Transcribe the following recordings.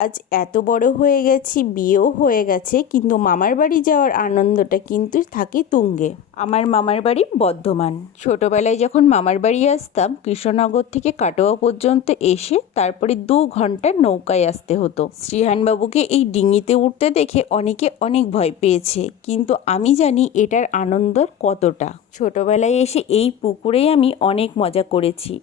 আজ এত বড় হয়ে গেছি, বিয়েও হয়ে গেছে, কিন্তু মামার বাড়ি যাওয়ার আনন্দটা কিন্তু থাকে তুঙ্গে। আমার মামার বাড়ি বর্ধমান। ছোটবেলায় যখন মামার বাড়ি আসতাম, কৃষ্ণনগর থেকে কাটোয়া পর্যন্ত এসে তারপরে দু ঘণ্টা নৌকায় আসতে হতো। শ্রীহানবাবুকে এই ডিঙিতে উঠতে দেখে অনেকে অনেক ভয় পেয়েছে, কিন্তু আমি জানি এটার আনন্দ কতটা। ছোটবেলায় এসে এই পুকুরেই আমি অনেক মজা করেছি।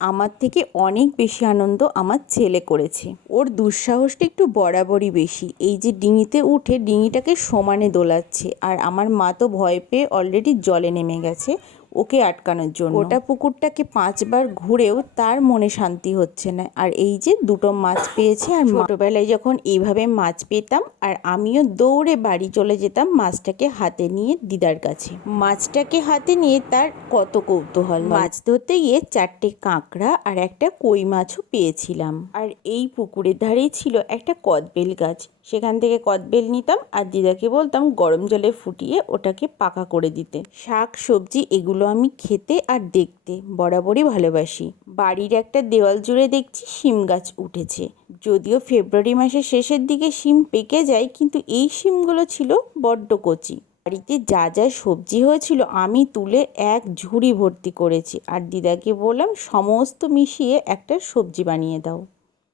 আমার থেকে অনেক বেশি আনন্দ আমার ছেলে করেছে। ওর দুঃসাহসটা একটু বরাবরই বেশি। এই যে ডিঙিতে উঠে ডিঙিটাকে সমানে দোলাচ্ছে। আর আমার মা তো ভয় পেয়ে অলরেডি জলে নেমে গেছে। ওকে আটকানোর জন্য। ওটা পুকুরটাকে পাঁচবার ঘুরেও তার মনে শান্তি হচ্ছে না। আর এই যে দুটো মাছ পেয়েছে আর ছোটোবেলায় যখন এইভাবে মাছ পেতাম আর আমিও দৌড়ে বাড়ি চলে যেতাম মাছটাকে হাতে নিয়ে দিদার কাছে। মাছটাকে হাতে নিয়ে তার কত কৌতূহল। মাছ ধরতে গিয়ে চারটে কাঁকড়া আর একটা কই মাছও পেয়েছিলাম। আর এই পুকুরের ধারেই ছিল একটা কদবেল গাছ। সেখান থেকে কদবেল নিতাম আর দিদাকে বলতাম গরম জলে ফুটিয়ে ওটাকে পাকা করে দিতে। শাক সবজি এগুলো আমি খেতে আর দেখতে বরাবরই ভালোবাসি। বাড়ির একটা দেওয়াল জুড়ে দেখছি শিম গাছ উঠেছে। যদিও ফেব্রুয়ারি মাসের শেষের দিকে শিম পেকে যায়, কিন্তু এই শিমগুলো ছিল বড্ড কচি। বাড়িতে যা যা সবজি হয়েছিল আমি তুলে এক ঝুড়ি ভর্তি করেছি। আর দিদাকে বললাম, সমস্ত মিশিয়ে একটা সবজি বানিয়ে দাও।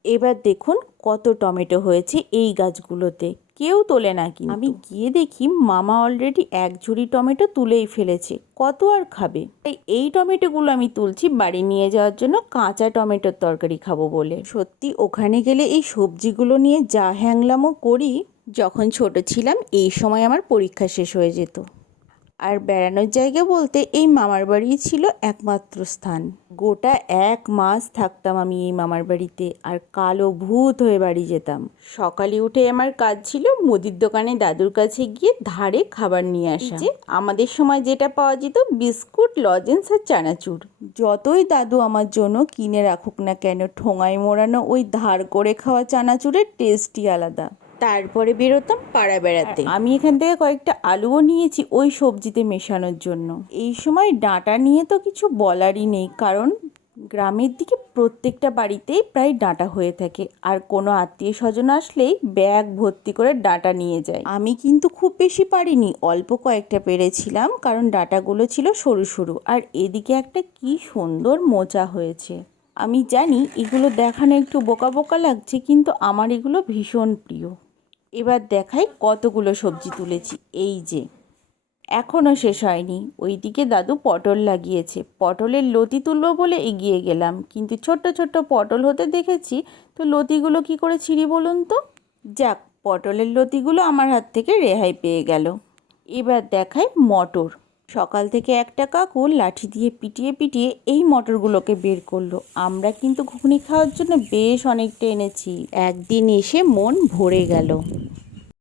এবার দেখুন কত টমেটো হয়েছে এই গাছগুলোতে। কেউ তোলে না কিন্তু। আমি গিয়ে দেখি মামা অলরেডি এক ঝুড়ি টমেটো তুলেই ফেলেছে। কত আর খাবে? তাই এই টমেটোগুলো আমি তুলছি বাড়ি নিয়ে যাওয়ার জন্য কাঁচা টমেটোর তরকারি খাব বলে। সত্যি ওখানে গেলে এই সবজিগুলো নিয়ে যা হ্যাংলামও করি, যখন ছোট ছিলাম এই সময় আমার পরীক্ষা শেষ হয়ে যেত। আর বেড়ানোর জায়গা বলতে এই মামার বাড়ি ছিল একমাত্র স্থান। গোটা এক মাস থাকতাম আমি এই মামার বাড়িতে আর কালো ভূত হয়ে বাড়ি যেতাম। সকালে উঠে আমার কাজ ছিল মুদির দোকানে দাদুর কাছে গিয়ে ধারে খাবার নিয়ে আসা। যে আমাদের সময় যেটা পাওয়া যেত বিস্কুট, লজেন্স আর চানাচুর। যতই দাদু আমার জন্য কিনে রাখুক না কেন, ঠোঙায় মোড়ানো ওই ধার করে খাওয়া চানাচুরের টেস্টই আলাদা। তারপরে বেরোতাম পাড়া বেড়াতে। আমি এখান থেকে কয়েকটা আলুও নিয়েছি ওই সবজিতে মেশানোর জন্য। এই সময় ডাঁটা নিয়ে তো কিছু বলারই নেই, কারণ গ্রামের দিকে প্রত্যেকটা বাড়িতেই প্রায় ডাঁটা হয়ে থাকে। আর কোনো আত্মীয় স্বজন আসলেই ব্যাগ ভর্তি করে ডাঁটা নিয়ে যায়। আমি কিন্তু খুব বেশি পারিনি, অল্প কয়েকটা পেরেছিলাম, কারণ ডাঁটাগুলো ছিল সরু সরু। আর এদিকে একটা কি সুন্দর মোচা হয়েছে। আমি জানি এগুলো দেখানো একটু বোকা বোকা লাগছে, কিন্তু আমার এগুলো ভীষণ প্রিয়। এবার দেখাই কতগুলো সবজি তুলেছি। এই যে এখনও শেষ হয়নি। ওইদিকে দাদু পটল লাগিয়েছে। পটলের লতি তুলবো বলে এগিয়ে গেলাম। কিন্তু ছোট্ট ছোট্ট পটল হতে দেখেছি, তো লতিগুলো কি করে ছিঁড়ি বলুন তো? যাক, পটলের লতিগুলো আমার হাত থেকে রেহাই পেয়ে গেল। এবার দেখাই মটর। সকাল থেকে একটা কাকু লাঠি দিয়ে পিটিয়ে পিটিয়ে এই মটরগুলোকে বের করল। আমরা কিন্তু ঘুগনি খাওয়ার জন্য বেশ অনেকটা এনেছি। একদিন এসে মন ভরে গেল।